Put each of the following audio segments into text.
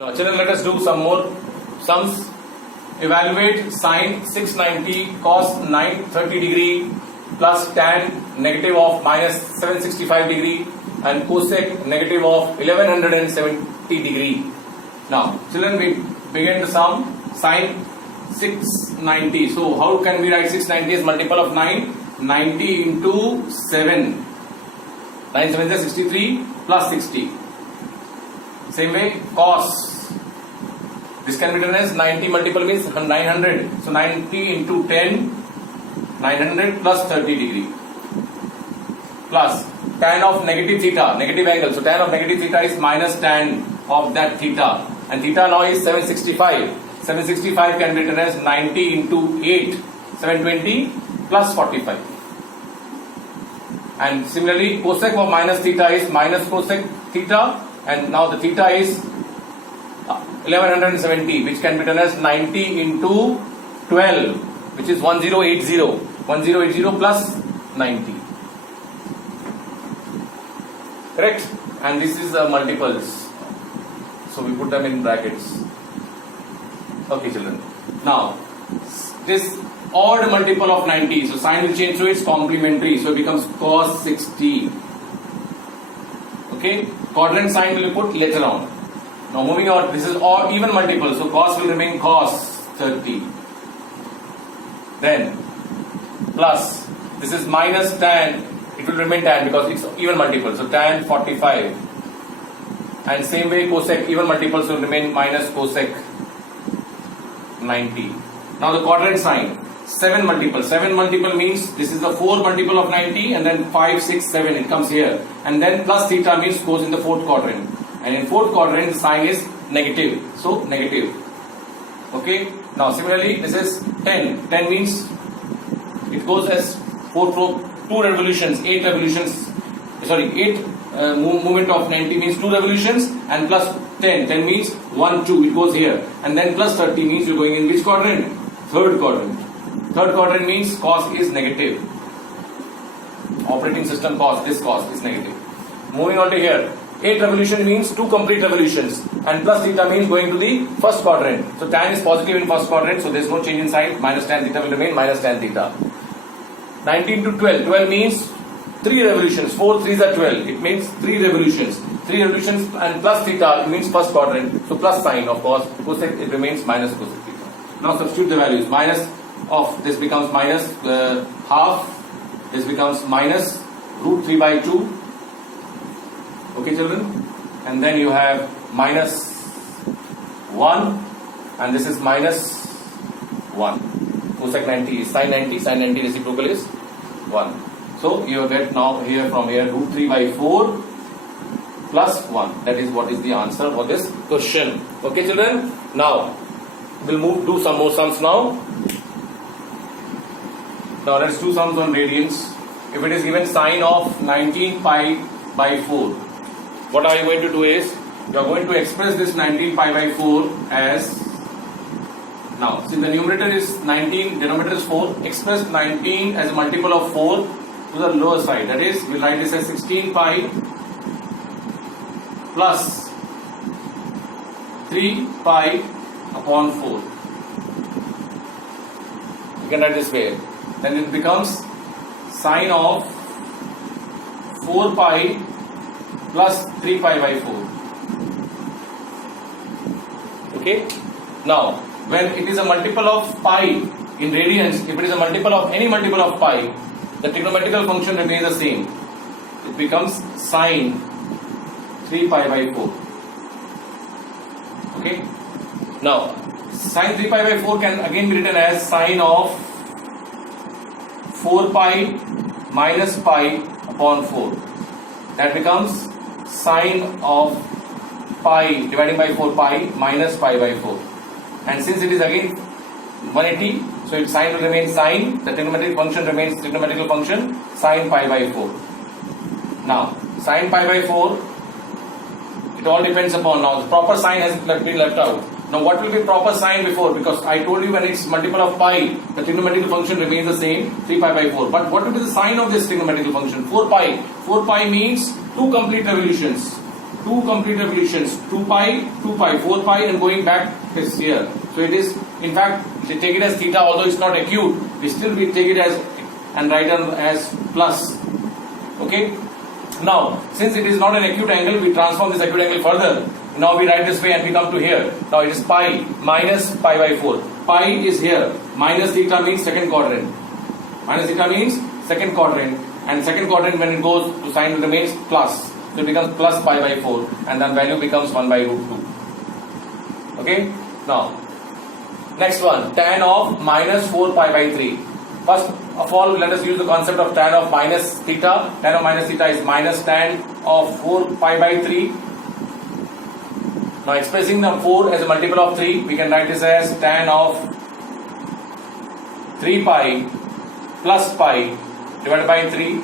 Now, children, let us do some more sums. Evaluate sine 690 cos 930 degree plus tan negative of minus 765 degree and cosec negative of 1170 degree. Now, children, we begin the sum sine 690. So, how can we write 690 as multiple of 9? 90 into 7. 9 7 is 63 plus 60. Same way, cos. This can be written as 90 multiple means 900. So 90 into 10, 900 plus 30 degree. Plus tan of negative theta, negative angle. So tan of negative theta is minus tan of that theta. And theta now is 765. 765 can be written as 90 into 8, 720 plus 45. And similarly, cosec of minus theta is minus cosec theta. And now the theta is 1170, which can be written as 90 into 12, which is 1080. 1080 plus 90. Correct? And this is multiples. So we put them in brackets. Okay, children. Now, this odd multiple of 90. So sign will change, so it's complementary. So it becomes cos 60. Okay? Quadrant sign will be put later on. Now moving on, this is all even multiple, so cos will remain cos 30. Then plus, this is minus tan, it will remain tan because it's even multiple, so tan 45. And same way cosec, even multiples will remain minus cosec 90. Now the quadrant sign, 7 multiple. 7 multiple means this is the 4 multiple of 90 and then 5, 6, 7, it comes here. And then plus theta means goes in the 4th quadrant. And in 4th quadrant the sign is negative, so negative. Okay. Now similarly this is 10. 10 means it goes as 2 revolutions, 8 revolutions. Sorry, 8 movement of 90 means 2 revolutions and plus 10. 10 means 1, 2. It goes here. And then plus 30 means you're going in which quadrant? 3rd quadrant. 3rd quadrant means cos is negative. Operating system cos, this cos is negative. Moving on to here. 8 revolution means 2 complete revolutions and plus theta means going to the 1st quadrant. So tan is positive in 1st quadrant, so there is no change in sign. Minus tan theta will remain minus tan theta. 19 to 12. 12 means 3 revolutions. 4 3s are 12. It means 3 revolutions. 3 revolutions and plus theta means 1st quadrant. So plus sign of course. Cosec it remains minus cosec theta. Now substitute the values. Minus of this becomes minus half. This becomes minus root 3 by 2. Okay, children, and then you have minus 1 and this is minus 1. Cosec 90 is sin 90, sin 90 reciprocal is 1. So you get now here from here root 3 by 4 plus 1. That is what is the answer for this question. Okay, children, now we'll do some more sums now. Now let's do sums on radians. If it is given sine of 19 pi by 4. What are you going to do is, you are going to express this 19 pi by 4 as, now since the numerator is 19, denominator is 4, express 19 as a multiple of 4 to the lower side. That is, we will write this as 16 pi plus 3 pi upon 4. You can write this way. Then it becomes sine of 4 pi plus 3 pi by 4. Okay. Now, when it is a multiple of pi in radians, if it is a multiple of any multiple of pi, the trigonometrical function remains the same. It becomes sine 3 pi by 4. Okay. Now, sine 3 pi by 4 can again be written as sine of 4 pi minus pi upon 4. That becomes sine of pi dividing by 4 pi minus pi by 4. And since it is again 180, so its sine will remain sine, the trigonometric function remains trigonometrical function sine pi by 4. Now, sine pi by 4, it all depends upon, now the proper sign has been left out. Now what will be proper sign before? Because I told you when it's multiple of pi, the trigonometrical function remains the same, 3 pi by 4. But what will be the sign of this trigonometrical function? 4 pi. 4 pi means 2 complete revolutions. two complete revolutions, 2 pi, 4 pi, and going back is here. So it is, in fact, we take it as theta, although it's not acute, we take it as and write it as plus. Okay. Now, since it is not an acute angle, we transform this acute angle further. Now we write this way and we come to here. Now it is pi minus pi by 4. Pi is here. Minus theta means second quadrant. Minus theta means second quadrant. And second quadrant, when it goes to sign, remains plus. So it becomes plus pi by 4. And then value becomes 1 by root 2. Okay. Now, next one. Tan of minus 4 pi by 3. First of all, let us use the concept of tan of minus theta. Tan of minus theta is minus tan of 4 pi by 3. Now expressing the 4 as a multiple of 3, we can write this as tan of 3 pi plus pi divided by 3,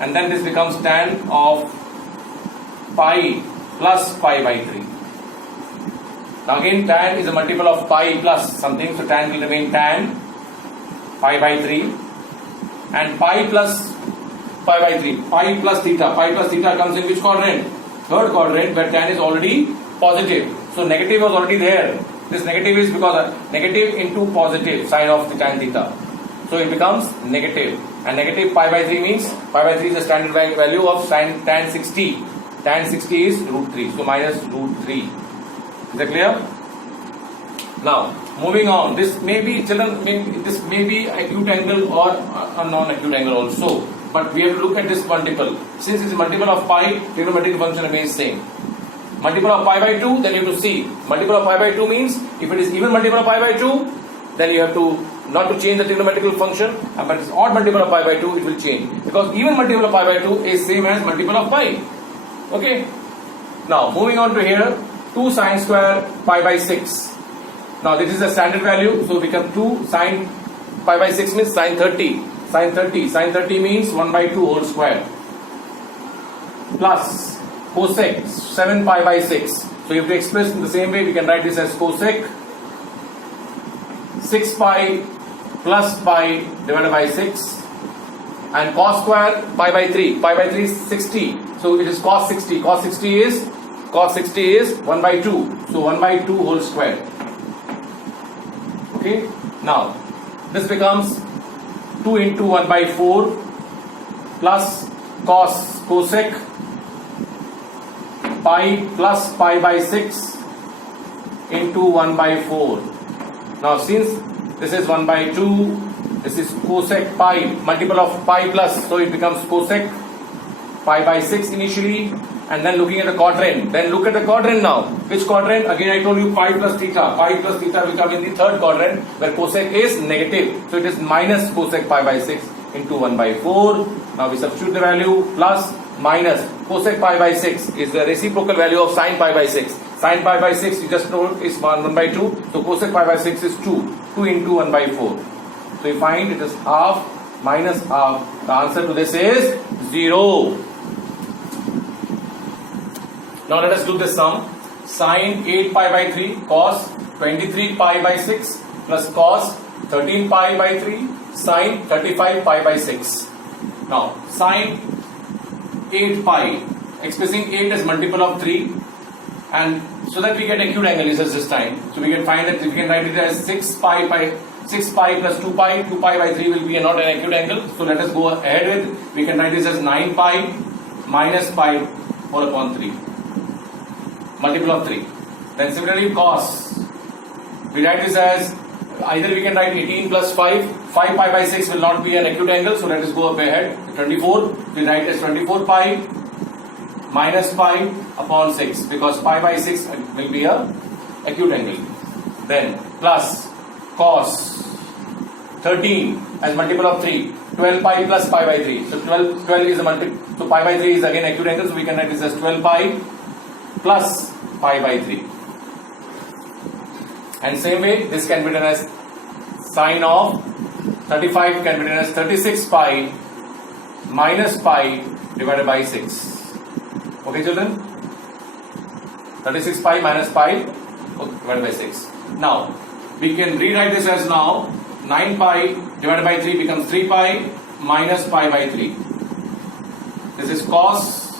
and then this becomes tan of pi plus pi by 3. Now again, tan is a multiple of pi plus something, so tan will remain tan pi by 3, and pi plus pi by 3, pi plus theta. Pi plus theta comes in which quadrant? Third quadrant, where tan is already positive. So negative was already there. This negative is because negative into positive sign of the tan theta. So it becomes negative. And negative pi by 3 means pi by 3 is the standard value of tan 60. Tan 60 is root 3. So minus root 3. Is that clear? Now moving on. This may be, children, this may be acute angle or a non-acute angle also. But we have to look at this multiple. Since it is multiple of pi, trigonometric function remains same. Multiple of pi by 2, then you have to see. Multiple of pi by 2 means if it is even multiple of pi by 2, then you have to not to change the trigonometrical function, but it's odd multiple of pi by 2, it will change. Because even multiple of pi by 2 is same as multiple of pi. Okay. Now moving on to here, 2 sine square pi by 6. Now this is the standard value, so become 2 sine pi by 6 means sine 30. Sine 30. Sine 30 means 1 by 2 whole square. Plus cosec 7 pi by 6. So if we express in the same way, we can write this as cosec 6 pi plus pi divided by 6, and cos square pi by 3. Pi by 3 is 60. So it is cos 60. Cos 60 is 1 by 2. So 1 by 2 whole square. Okay. Now this becomes 2 into 1 by 4 plus cosec pi plus pi by 6 into 1 by 4. Now since this is 1 by 2, this is cosec pi, multiple of pi plus, so it becomes cosec pi by 6 initially, and then looking at the quadrant. Then look at the quadrant now. Which quadrant? Again I told you pi plus theta. Pi plus theta will come in the third quadrant where cosec is negative. So it is minus cosec pi by 6 into 1 by 4. Now we substitute the value, plus minus cosec pi by 6 is the reciprocal value of sine pi by 6. Sine pi by 6 you just know is 1 by 2. So cosec pi by 6 is 2. 2 into 1 by 4. So you find it is half minus half. The answer to this is 0. Now let us do this sum. Sine 8 pi by 3 cos 23 pi by 6 plus cos 13 pi by 3 sine 35 pi by 6. Now sine 8 pi, expressing 8 as multiple of 3, and so that we get acute angle is this time. So we can find that we can write it as 6 pi plus 2 pi. 2 pi by 3 will be not an acute angle. So let us go ahead with, we can write this as 9 pi minus pi whole upon 3. Multiple of 3. Then similarly cos, we write this as, either we can write 18 plus 5. 5 pi by 6 will not be an acute angle, so let us go up ahead. 24, we write as 24 pi minus pi upon 6, because pi by 6 will be a acute angle. Then plus cos 13 as multiple of 3. 12 pi plus pi by 3. So 12 is a multiple. So pi by 3 is again acute angle, so we can write this as 12 pi plus pi by 3. And same way, this can be written as sine of 35 can be written as 36 pi minus pi divided by 6. Okay, children? 36 pi minus pi divided by 6. Now, we can rewrite this as now 9 pi divided by 3 becomes 3 pi minus pi by 3. This is cos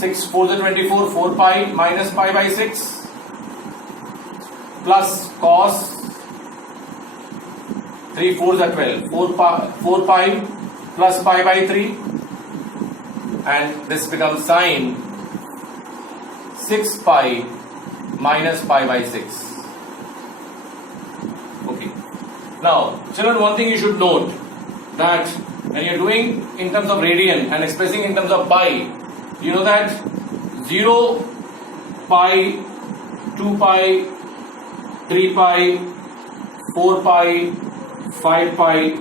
6 4 is 24, 4 pi minus pi by 6 plus cos 3 4 is 12, 4 pi plus pi by 3, and this becomes sin 6 pi minus pi by 6. Okay. Now, children, one thing you should note, that when you're doing in terms of radian and expressing in terms of pi, you know that 0, pi, 2 pi, 3 pi, 4 pi, 5 pi,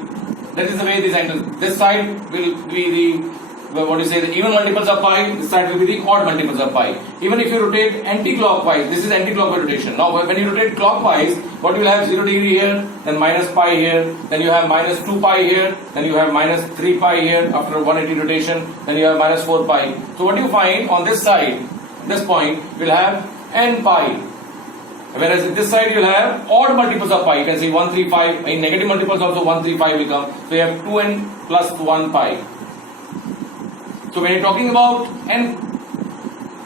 that is the way this angles. This side will be the even multiples of pi, this side will be the odd multiples of pi. Even if you rotate anti-clockwise, this is anti-clockwise rotation. Now when you rotate clockwise, what you will have 0 degree here, then minus pi here, then you have minus 2 pi here, then you have minus 3 pi here after 180 rotation, then you have minus 4 pi. So what you find on this side, this point, you will have n pi. Whereas in this side you will have odd multiples of pi. You can see 135, in negative multiples also 135 will come. So you have 2n plus 1 pi. So when you're talking about n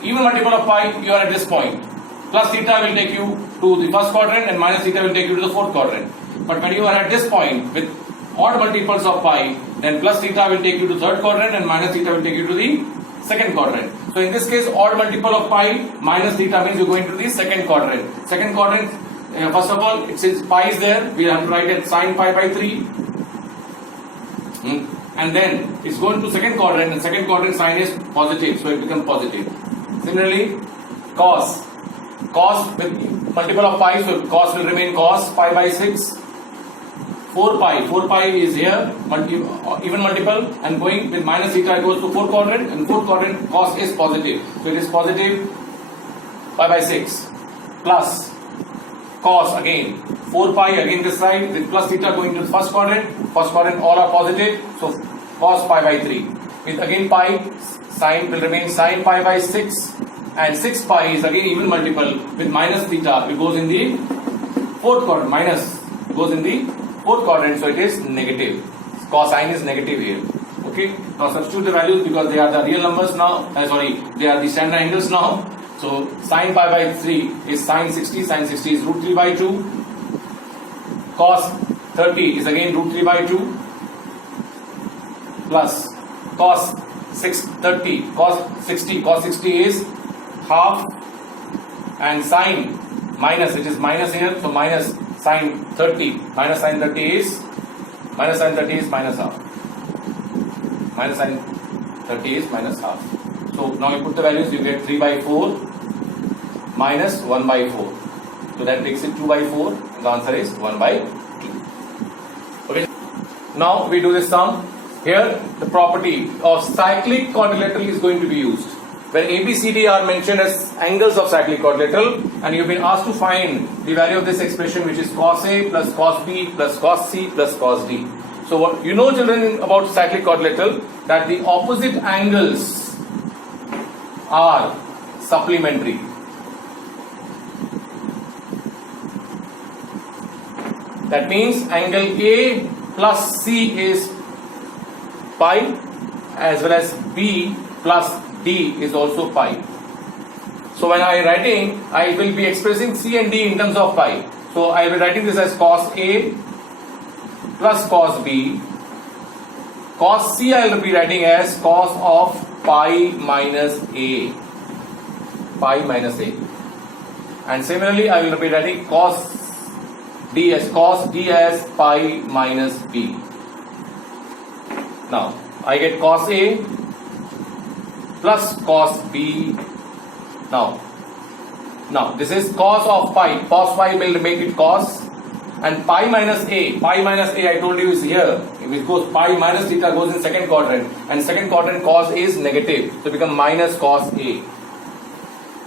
even multiple of pi, you are at this point. Plus theta will take you to the first quadrant and minus theta will take you to the fourth quadrant. But when you are at this point with odd multiples of pi, then plus theta will take you to third quadrant and minus theta will take you to the second quadrant. So in this case, odd multiple of pi minus theta means you're going to the second quadrant. Second quadrant, first of all, it says pi is there. We have to write it sin pi by 3. And then it's going to second quadrant, and second quadrant sign is positive, so it becomes positive. Similarly, cos with multiple of pi, so cos will remain cos pi by 6. 4 pi is here, even multiple, and going with minus theta it goes to fourth quadrant, and fourth quadrant cos is positive, so it is positive pi by 6 plus cos again 4 pi again this side with plus theta going to the first quadrant all are positive, so cos pi by 3 with again pi, sine will remain sin pi by 6, and 6 pi is again even multiple with minus theta, it goes in the fourth quadrant, minus goes in the fourth quadrant, so it is negative. Cosine is negative here. Okay, now substitute the values because they are the real numbers now, they are the standard angles now. So sin pi by 3 is sin 60, sin 60 is root 3 by 2. Cos 30 is again root 3 by 2 plus cos 630, cos 60 is half, and sin minus, it is minus here, so minus sin 30 is minus half. Minus sin 30 is minus half. So now you put the values, you get 3 by 4 minus 1 by 4. So that makes it 2 by 4. The answer is 1 by 2. Okay. Now we do this sum. Here the property of cyclic quadrilateral is going to be used, where ABCD are mentioned as angles of cyclic quadrilateral, and you've been asked to find the value of this expression, which is cos A plus cos B plus cos C plus cos D. So what you know, children, about cyclic quadrilateral, that the opposite angles are supplementary. That means angle A plus C is pi, as well as B plus D is also pi. So when I writing, I will be expressing C and D in terms of pi. So I will be writing this as cos A plus cos B. Cos C I will be writing as cos of pi minus A. Pi minus A. And similarly I will be writing cos D as pi minus B. Now I get cos A plus cos B. Now this is cos of pi. Cos pi will make it cos, and pi minus A. Pi minus A I told you is here. It goes pi minus theta goes in second quadrant, and second quadrant cos is negative, so become minus cos A.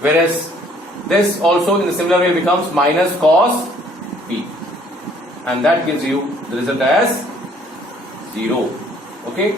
Whereas this also in the similar way becomes minus cos B, and that gives you the result as 0. Okay.